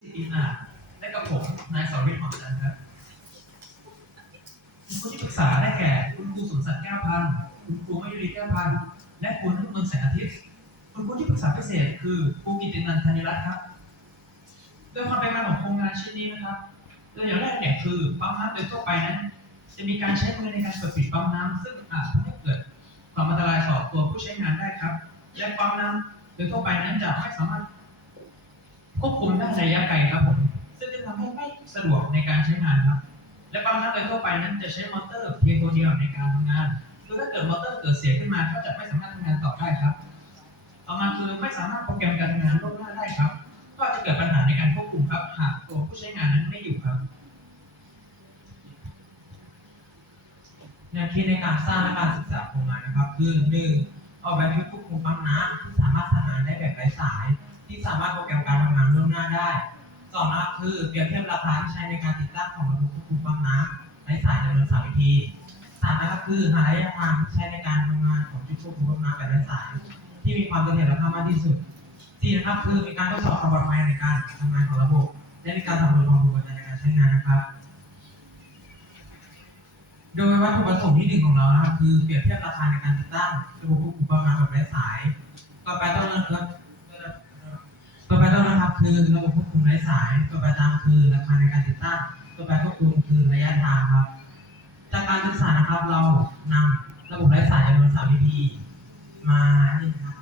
สิทธิอาจและกับผมนายสรวิทย์หอมจันทร์ครับผู้ที่ปรึกษาได้แก่ คุณครูสมศักดิ์แก้วพันธ์คุณครูมยุรีแก้วพันธ์และคุณนุ่นนท์แสงอาทิตย์คุณครูที่ปรึกษาพิเศษคือครูกิตินันท์ธัญรัตน์ครับโดยความเป็นมาของโครงงานชิ้นนี้นะครับโดยอย่างแรกเนี่ยคือปั๊มน้ำโดยทั่วไปนั้นจะมีการใช้มือในการเปิดปิดปั๊มน้ำซึ่งอาจทำให้เกิดความอันตรายต่อตัวผู้ใช้งานได้ครับ และปั๊มน้ำโดยทั่วไปนั้นจะไม่สามารถ ควบคุมได้ระยะไกลครับผมซึ่งจะทำให้ไม่สะดวกในการใช้งานครับ และปั๊มน้ำโดยทั่วไปนั้นจะใช้มอเตอร์เพียงตัวเดียวในการทำงานคือถ้าเกิดมอเตอร์เกิดเสียขึ้นมาก็จะไม่สามารถทำงานต่อได้ครับต่อมาคือไม่สามารถโปรแกรมการทำงานล่วงหน้าได้ครับ ก็จะเกิดปัญหาในการควบคุมครับหากตัวผู้ใช้งานนั้นไม่อยู่ครับแนวคิดในการสร้างและการศึกษาโครงงานนะครับ คือหนึ่งออกแบบชุดควบคุมปั๊มน้ำที่สามารถทำงานได้แบบไร้สาย ที่สามารถโปรแกรมการทำงานล่วงหน้าได้สองนะครับคือเปรียบเทียบราคาที่ใช้ในการติดตั้งของระบบควบคุมปั๊มน้ำไร้สายจำนวนสามวิธีสามนะครับคือหาระยะทางที่ใช้ในการทำงานของชุดควบคุมปั๊มน้ำแบบไร้สาย ที่มีความเสถียรภาพมากที่สุดสี่นะครับคือมีการทดสอบความปลอดภัยในการทำงานของระบบและมีการสำรวจความปลอดภัยในการใช้งานนะครับโดยวัตถุประสงค์ที่หนึ่งของเรานะครับคือเปรียบเทียบราคาในการติดตั้งระบบควบคุมประมาณแบบไร้สาย ต่อไปต้นนะครับต่อไปต้น คือระบบควบคุมไร้สายต่อไปตามคือราคาในการติดตั้งต่อไปควบคุมคือระยะทางครับ จากการศึกษานะครับเรานำระบบไร้สายจำนวนสามวิธีมานี่ครับ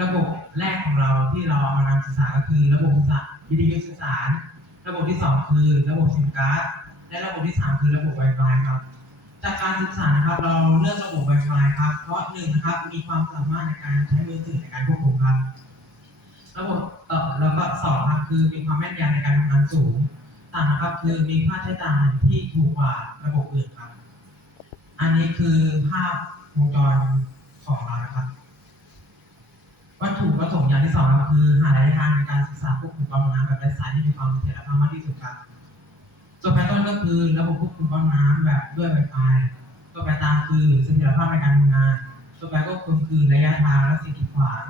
ระบบแรกของเราที่เราเอามานำศึกษาก็คือ ระบบสื่อสารวิทยุสื่อสาร ระบบที่สองคือระบบซิมการ์ดและระบบที่สามคือระบบ Wi-Fi ครับจากการศึกษานะครับเราเลือกระบบ Wi-Fi ครับ เพราะหนึ่งนะครับมีความสามารถในการใช้มือถือในการควบคุมครับ ระบบ ต่อแล้วก็สองครับคือมีความแม่นยำในการทำงานสูงสามนะครับคือมีค่าใช้จ่ายที่ถูกกว่าระบบอื่นครับ อันนี้คือภาพวงจรของเรานะครับ วัตถุประสงค์อย่างที่สองครับคือ หาระยะทางในการศึกษาควบคุมความน้ำแบบไร้สายที่มีความเสถียรภาพมากที่สุดครับตัวแปรต้นก็คือระบบควบคุมปั๊มน้ำแบบด้วย Wi-Fi ตัวแปรตามคือเสถียรภาพในการทำงาน ตัวแปรควบคุมคือระยะทางและสิ่งกีดขวาง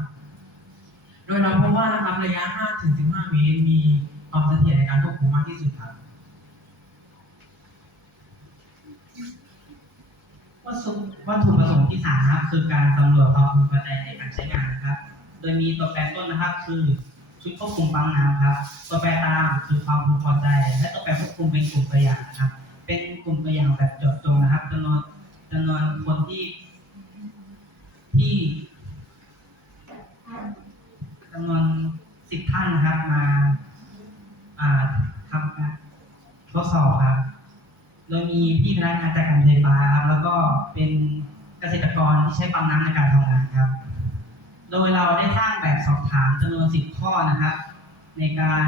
โดยเราพบว่านะครับระยะ5ถึง15 เมตร มีความเสถียรในการควบคุมมากที่สุดครับวัตถุวัตถุประสงค์ที่สามนะครับคือการสำรวจความพึงพอใจในการใช้งานนะครับ โดยมีตัวแปรต้นนะครับ คือชุดควบคุมปั๊มน้ำครับ ตัวแปรตามคือความพึงพอใจ และตัวแปรควบคุมเป็นกลุ่มตัวอย่างนะครับ เป็นกลุ่มตัวอย่างแบบเจาะจงนะครับจำนวนจำนวนคนที่ที่จำนวนสิบ ท่าครับมาทำการทดสอบครับ โดยมีพี่พนักงานจากการไฟฟ้าครับ แล้วก็เป็นเกษตรกรที่ใช้ปั๊มน้ำในการทำงานครับ โดยเราได้สร้างแบบสอบถามจำนวน10ข้อนะครับ ในการ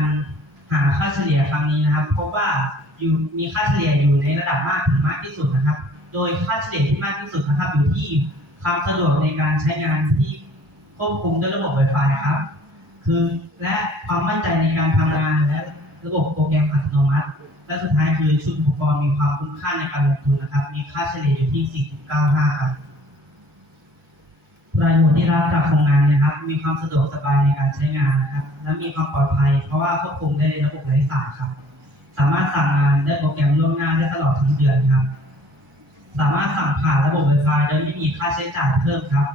หาค่าเฉลี่ยครั้งนี้นะครับ พบว่าอยู่มีค่าเฉลี่ยอยู่ในระดับมากถึงมากที่สุดนะครับ โดยค่าเฉลี่ยที่มากที่สุดนะครับ อยู่ที่ความสะดวกในการใช้งานที่ควบคุมด้วยระบบ Wi-Fi ครับ คือ และความมั่นใจในการทำงานและระบบโปรแกรมอัตโนมัติ และสุดท้ายคือชุดอุปกรณ์มีความคุ้มค่าในการลงทุนนะครับ มีค่าเฉลี่ยอยู่ที่ 4.95 ครับ ประโยชน์ที่รับจากโครงงานเนะครับ มีความสะดวกสบายในการใช้งานนะครับ และมีความปลอดภัย เพราะว่าควบคุมได้ในระบบไร้สายครับ สามารถสั่งงานได้โปรแกรมล่วงหน้าได้ตลอดทั้งเดือนครับ สามารถสั่งผ่านระบบ Wi-Fi โดยไม่มีค่าใช้จ่ายเพิ่มครับ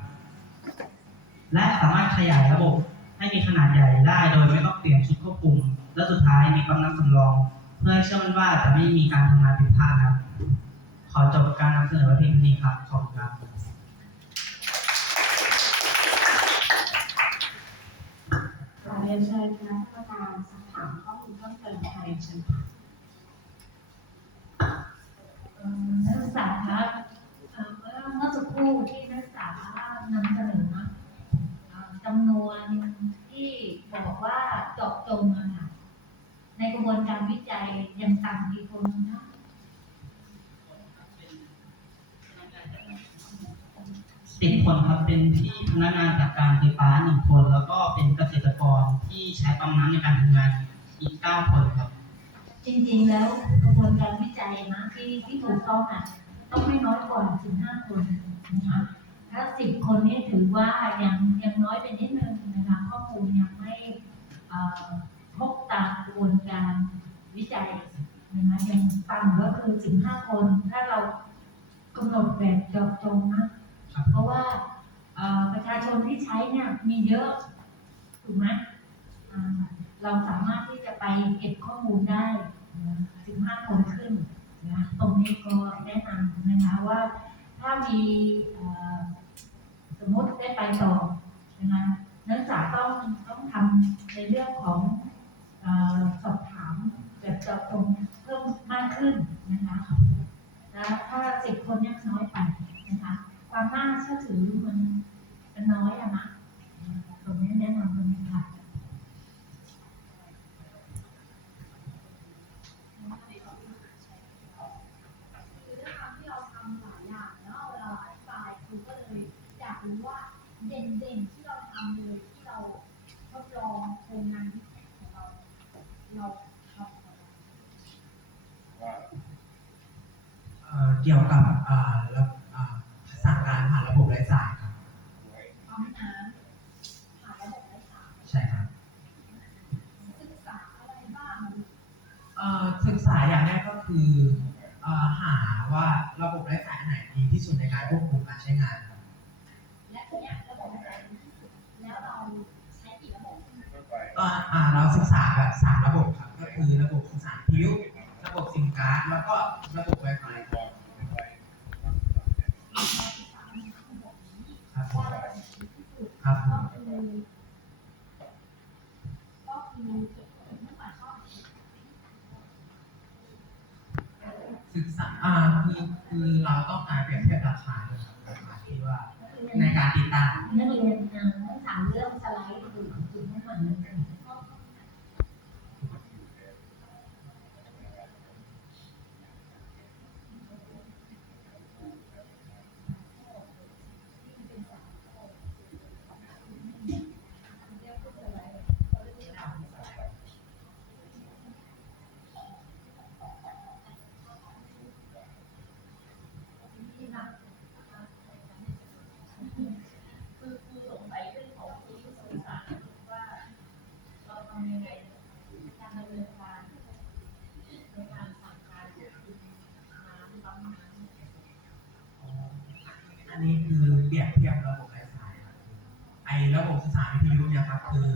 และสามารถขยายระบบ ให้มีขนาดใหญ่ได้โดยไม่ต้องเปลี่ยนชุดควบคุม และสุดท้ายมีกำลังสำรอง เพื่อให้เชื่อมั่นว่าจะไม่มีการทำงานผิดพลาดครับ ขอจบการนำเสนอไว้เพียงเท่านี้ครับขอบคุณครับ ขอเรียนเชิญคณะกรรมการสอบถามข้อมูลเพิ่มเติมภายในเชิญค่ะ เอ่อนักศึกษาคะเอ่อเมื่อเมื่อสักครู่ที่นักศึกษานำเสนอเอ่อจำนวนที่บอกว่าเจาะจงอะค่ะในกระบวนการวิจัยยังต่ำกี่คนนะ สิบคนครับเป็นที่พนักงานจากการไฟฟ้าหนึ่งคน แล้วก็เป็นเกษตรกรที่ใช้ปั๊มน้ำในการทำงานอีกเก้าคนครับ จริงๆแล้วกระบวนการวิจัยนะที่ที่ถูกต้องอะต้องไม่น้อยกว่าสิบห้าคนนะคะถ้าสิบคนนี้ถือว่ายังยังน้อยไปนิดนึงนะคะข้อมูลยังไม่ครบามกระบวนการวิจัยนะคะย่างต่ำก็คือสิบห้าคน ถ้าเรากำหนดแบบเจาะจงนะ เพราะว่าประชาชนที่ใช้เนี่ยมีเยอะถูกไหมเราสามารถที่จะไปเก็บข้อมูลได้สิบห้าคนขึ้นนะตรงนี้ก็แนะนำนะคะว่าถ้ามีสมมติได้ไปต่อนะคะนักศึกษาต้องต้องทำในเรื่องของอสอบถามแบบเจาะจงเพิ่มมากขึ้นนะคะ แล้วถ้าสิบคนเนี่ยน้อยไปนะคะ ความน่าเชื่อถือมันมันน้อยอะนะตรงนี้แนะนำตรงนี้ค่ะคือด้วยความที่เราทำห คือหาว่าระบบไร้สายอันไหนดีที่สุดในการควบคุมการใช้งานครับและทีเนี้ระบบไร้สายแล้วเราใช้กี่ระบบก็อ่าเราศึกษาแบบสามระบบครับก็คือระบบสื่อสารพิ้วระบบซิมการ์ดแล้วก็ระบบ Wi-Fi ครับเราศึกษาในระบบนี้ครับผมว่าระบบไหนดีที่สุดครับ อ่าคือคือเราต้องการเปรียบเทียบราคาด้วยครับราคาที่ว่าในการติดตาม นักเรียนอ่าทั้งสามเรื่องสไลด์ให้หน่อยนึง คือครูสงสัยเรื่องของครูที่สื่อสารว่าเราทำยังไงการดำเนินการในการสั่งการควบคุมน้ำปั๊มน้ำ อันนี้คือเปรียบเทียบระบบไร้สายครับไอ ระบบสื่อสารวิทยุเนี่ยครับคือ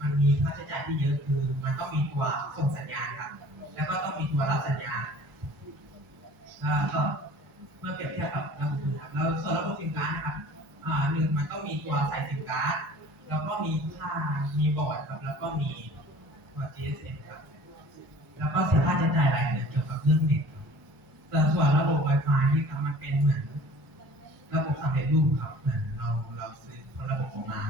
มันมีค่าใช้จ่ายที่เยอะคือมันต้องมีตัวส่งสัญญาณครับ แล้วก็ต้องมีตัวรับสัญญาณแล้วก็เมื่อเปรียบเทียบกับระบบอื่นครับแล้วส่วนระบบซิมการ์ดนะครับหนึ่งมันต้องมีตัวใส่ซิมการ์ดแล้วก็มีค่ามีบอร์ดครับ แล้วก็มีตัว GSM ครับ แล้วก็เสียค่าใช้จ่ายรายเดือนเกี่ยวกับเรื่องเน็ตแต่ส่วนระบบ Wi-Fi ที่ครับมันเป็นเหมือน ระบบสำเร็จรูปครับเหมือน ซื้อระบบออกมา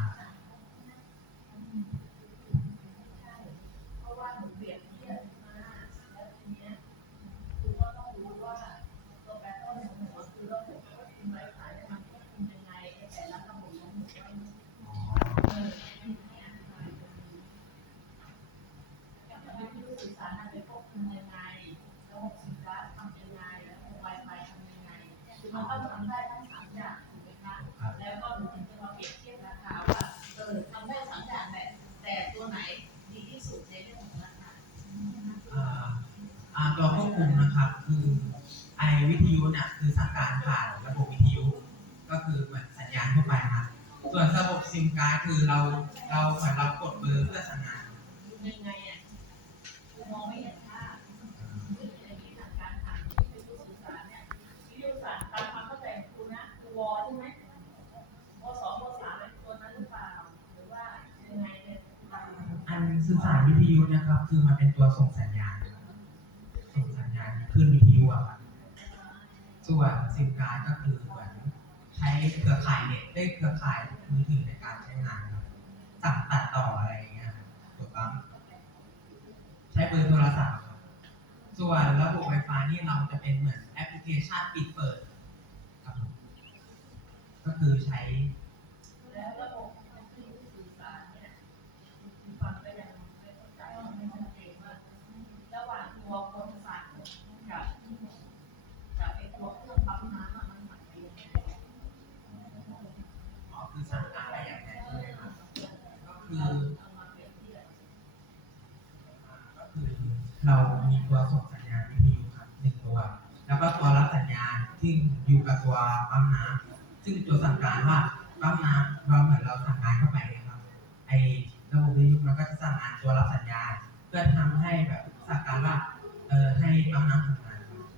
ซิมการ์ดคือเราเราเหมือนเรากดเบอร์เพื่อสั่งงานยังไงอะมองไม่เห็นภาพคือในที่สั่งการผ่านวิทยุสื่อสารเนี่ยวิทยุสื่อสารตามความเข้าใจของคุณนะคือวอใช่ไหมวสองวสามเป็นตัวนั้นหรือเปล่า หรือว่ายังไงเนี่ยตามอันสื่อสารวิทยุนะครับ คือมันเป็นตัวส่งสัญญาณครับส่งสัญญาณขึ้นวิทยุอะครับส่วนซิมการ์ดก็คือเหมือน ใช้เครือข่ายเน็ตได้เครือข่ายมือถือในการใช้งานครับสั่งตัดต่ออะไรอย่างเงี้ยถูกต้องใช้เบอร์โทรศัพท์ครับส่วนระบบ Wi-Fi นี่เราจะเป็นเหมือนแอปพลิเคชันปิดเปิดครับก็คือใช้ แล้วระบบวิทยุสื่อสารเนี่ยคุณฟังก็ยังไม่เข้าใจไม่ชัดเจนว่าระหว่างตัวคนสั่งกับกับไอ้ตัวเครื่องปั๊มน้ำอะมันหมายถึงยังไง อ๋อ คือสั่งอะไรอย่างไรใช่ไหมครับก็คือเอามาเปรียบเทียบอ่าเรามีตัวส่งสัญญาณวิทยุครับหนึ่งตัว แล้วก็ตัวรับสัญญาณที่อยู่กับตัวปั๊มน้ำซึ่งตัวสั่งการว่าปั๊มน้ำเราเหมือนเราสั่งการเข้าไปครับ ไอระบบวิทยุมันก็จะสั่งงานตัวรับสัญญาณ เพื่อทำให้แบบสั่งการว่าเออให้ปั๊มน้ำทำงานครับ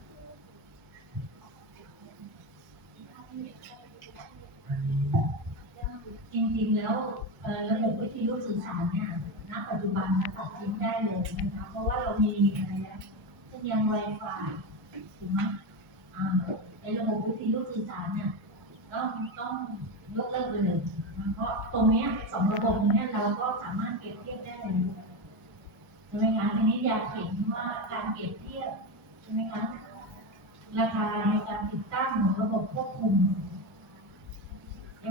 อันนี้ จริงๆ แล้วระบบวิทยุสื่อสารเนี่ยณปัจจุบันนะตัดทิ้งได้เลยนะคะเพราะว่าเรามีอะไรนะสัญญาณ Wi-Fi ถูกไหมอ่าในระบบวิทยุสื่อสารเนี่ยต้องต้องยกเลิกไปเลยเพราะตรงเนี้ยสองระบบเนี้ยเราก็สามารถเปรียบเทียบได้เลยใช่ไหมคะทีนี้อยากเห็นว่าการเปรียบเทียบใช่ไหมคะราคาในการติดตั้งของระบบควบคุม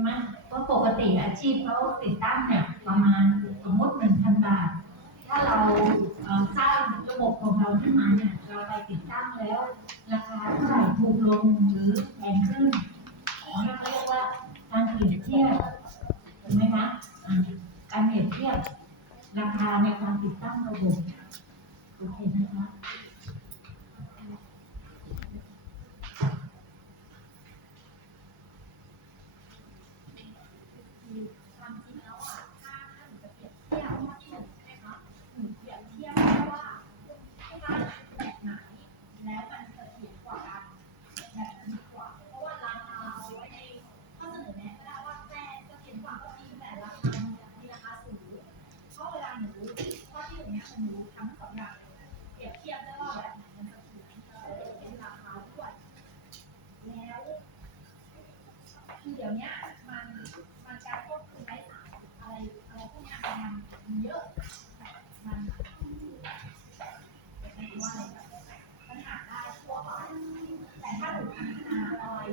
ช่ไหมเพราะปกติอาชีพเขาติดตั้งเนี่ยประมาณสมมติหนึ่งพันบาท ถ้าเราสร้างระบบของเราขึ้นมาเนี่ยเราไปติดตั้งแล้ว ราคาเท่าไหร่ถูกลงหรือแพงขึ้นอันนี้เขาเรียกว่าการเปรียบเทียบถูกไหมคะการเปรียบเทียบราคาในการติดตั้งระบบโอเคนะคะ แบบมันหาได้ทั่วไปแต่ถ้าหนูพัฒนาอย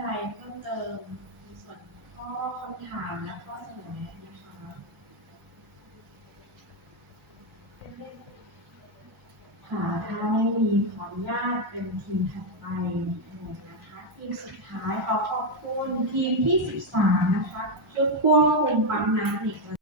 ใดเพิ่มเติมในส่วนข้อคำถามและข้อเสนอแนะนะคะค่ะถ้าไม่มีขออนุญาตเป็นทีมถัดไปเลยนะคะทีมสุดท้ายขอขอบคุณทีมที่ 13 นะคะชุดควบคุมความน้ำเด็ก